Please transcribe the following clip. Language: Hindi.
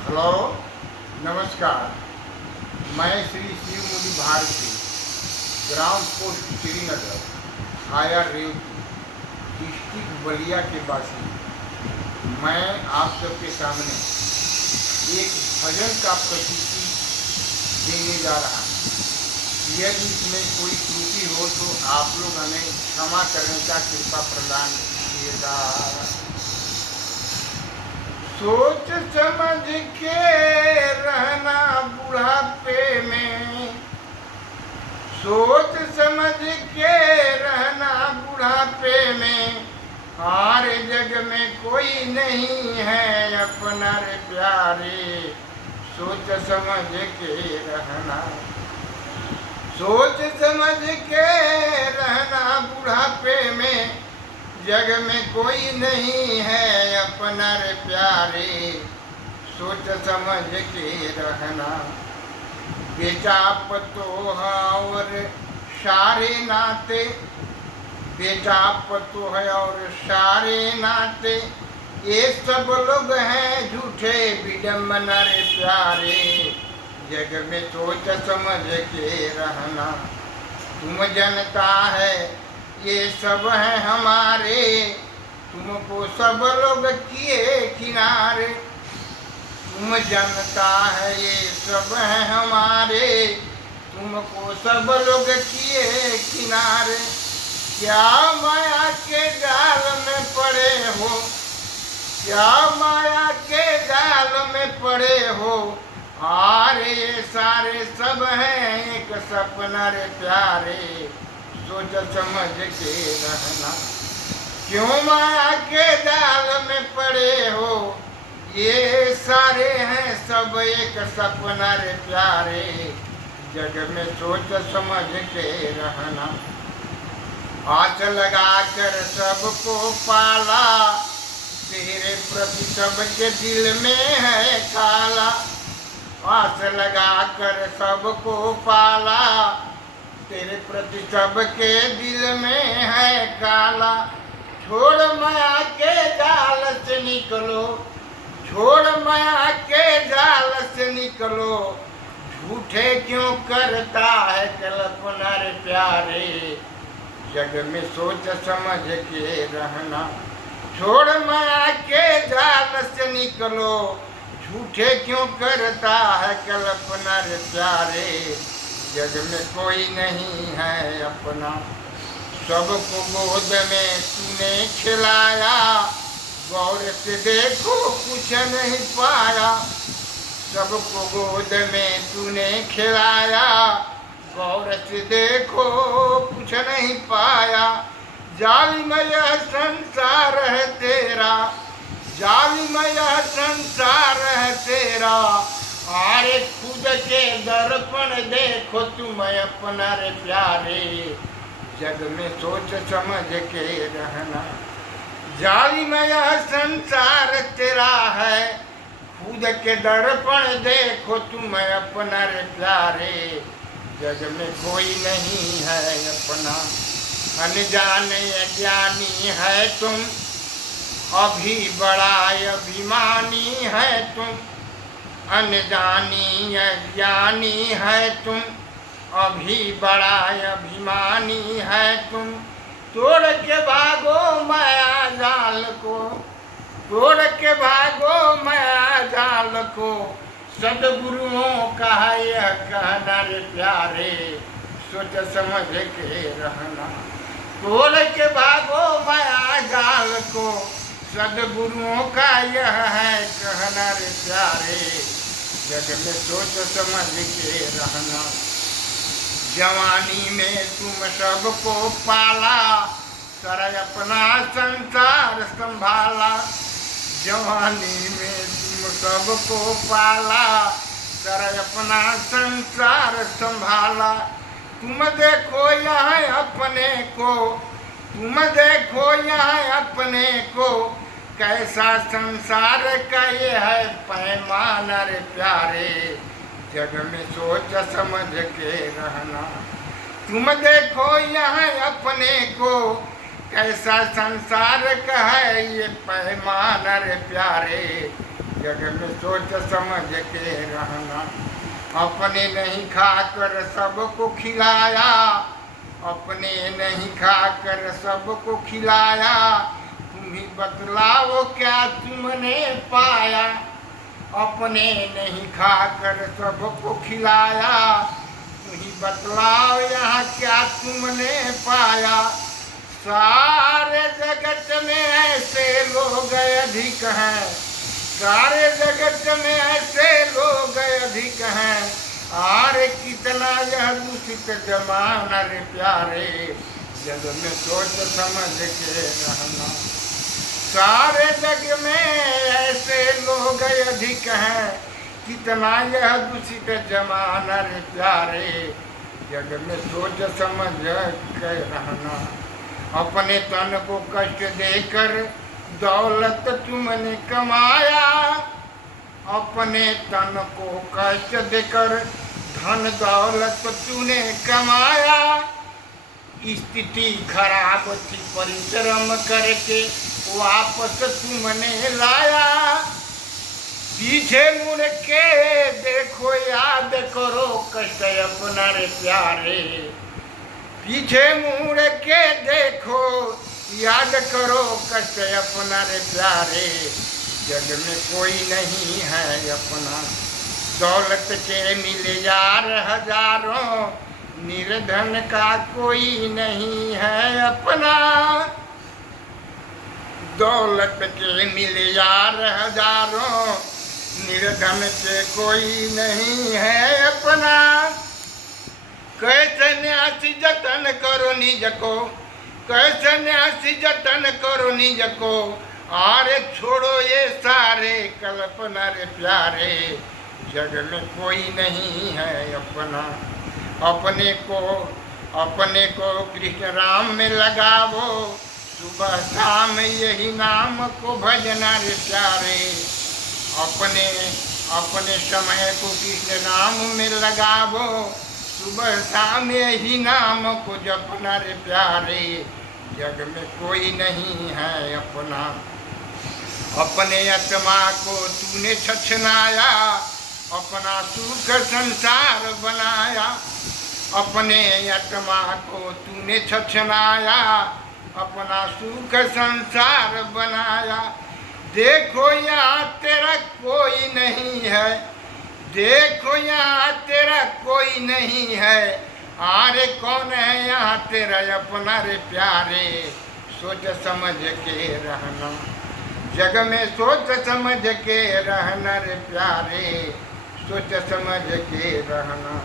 हेलो, नमस्कार। मैं श्री शिव मुनि भारती, ग्राम पोस्ट श्रीनगर, आया रेवती, डिस्ट्रिक्ट बलिया के वासी। मैं आप सबके सामने एक भजन का प्रस्तुति देने जा रहा हूँ। यदि इसमें कोई त्रुटि हो तो आप लोग हमें क्षमा करने का कृपा प्रदान कीजिएगा। सोच समझ के रहना बुढ़ापे में, सोच समझ के रहना बुढ़ापे में। हर जग में कोई नहीं है अपना रे प्यारे, सोच समझ के रहना। सोच समझ के रहना बुढ़ापे में, जग में कोई नहीं है अपना रे प्यारे, सोच समझ के रहना। बेटा पतोह और सारे नाते, बेटा पतोह और सारे नाते, ये सब लोग हैं झूठे विडम्बना रे प्यारे, जग में सोच समझ के रहना। तुम जनता है ये सब है हमारे, तुमको सब लोग किए किनारे। तुम जनता है ये सब है हमारे, तुमको सब लोग किए किनारे। क्या माया के जाल में पड़े हो, क्या माया के जाल में पड़े हो। अरे ये सारे सब हैं एक सपना रे प्यारे, सोच समझ के रहना। क्यों माया के जाल में पड़े हो, ये सारे हैं सब एक सपना रे प्यारे, जग में सोच समझ के रहना। आस लगा कर सबको पाला, तेरे प्रति सबके दिल में है काला। आस लगा कर सबको पाला, तेरे प्रति सबके दिल में है काला। छोड़ माया के जाल से निकलो, छोड़ माया के जाल से निकलो। झूठे क्यों करता है कल्पना रे प्यारे, जग में सोच समझ के रहना। छोड़ माया के जाल से निकलो, झूठे क्यों करता है कल्पना रे प्यारे, जग में कोई नहीं है अपना। सबको गोद में तूने खिलाया, गौर से देखो कुछ नहीं पाया। सबको गोद में तूने खिलाया, गौर से देखो कुछ नहीं पाया। जालिमय संसार है तेरा, जालिमय संसार है तेरा। अरे खुद के दर्पण देखो तुम अपना रे प्यारे, जग में सोच समझ के रहना। जालिमय संसार तेरा है, खुद के दर्पण देखो तुम अपना रे प्यारे, जग में कोई नहीं है अपना। अनजाने अज्ञानी है तुम, अभी बड़ा अभिमानी है तुम। अनजानी अज्ञानी है तुम, अभी बड़ा अभिमानी है तुम। तोड़ के भागो माया जाल को, तोड़ के भागो माया जाल को। सदगुरुओं का यह कहना रे प्यारे, सोच समझ के रहना। तोड़ के भागो माया जाल को, सदगुरुओं का यह है कहना रे प्यारे, जग में सोच समझ के रहना। जवानी में तुम सबको पाला, सारा अपना संसार संभाला। जवानी में तुम सबको पाला, सारा अपना संसार संभाला। तुम देखो यहाँ अपने को, तुम देखो यहाँ अपने को। कैसा संसार का ये है पैमाना रे प्यारे, जग में सोच समझ के रहना। तुम देखो यहाँ अपने को, कैसा संसार का है ये पैमाना रे प्यारे, जग में सोच समझ के रहना। अपने नहीं खाकर सबको खिलाया, अपने नहीं खाकर सबको खिलाया, तुम ही बतलाओ क्या तुमने पाया। अपने नहीं खाकर सबको खिलाया, तुम ही बतलाओ यहाँ क्या तुमने पाया। सारे जगत में ऐसे लोग अधिक हैं, सारे जगत में ऐसे लोग अधिक हैं, आरे कितना यह दूषित जमाना रे प्यारे, जग में सोच समझ के रहना। सारे जग में ऐसे लोग अधिक हैं, कितना यह दूषित जमाना रे प्यारे, जग में सोच समझ के रहना। अपने तन को कष्ट देकर दौलत तुमने कमाया, अपने तन को कष्ट देकर धन दौलत तूने कमाया। स्थिति खराब थी परिश्रम करके वापस तुमने लाया। पीछे मुड़ के देखो याद करो कष्ट अपना रे प्यारे, पीछे मुड़ के देखो याद करो कष्ट अपना रे प्यारे, जग में कोई नहीं है अपना। दौलत के मिले यार हजारों, निर्धन का कोई नहीं है अपना। दौलत के मिले यार हजारों, निर्धन से कोई नहीं है अपना। कैसे न्यासी जतन करो निज को, कैसे न्यासी जतन करो निज को, आरे छोड़ो ये सारे कल्पना रे प्यारे, जग में कोई नहीं है अपना। अपने को कृष्ण राम में लगावो, सुबह शाम यही नाम को भजना रे प्यारे। अपने समय को कृष्ण राम में लगावो, सुबह शाम यही नाम को जपना रे प्यारे, जग में कोई नहीं है अपना। अपने आत्मा को तूने छछनाया, अपना सुख संसार बनाया। अपने आत्मा को तूने छछनाया, अपना सुख संसार बनाया। देखो यहाँ तेरा कोई नहीं है, देखो यहाँ तेरा कोई नहीं है, आरे कौन है यहाँ तेरा अपना रे प्यारे, सोच समझ के रहना। जग में सोच समझ के रहना रे प्यारे, सोच समझ के रहना।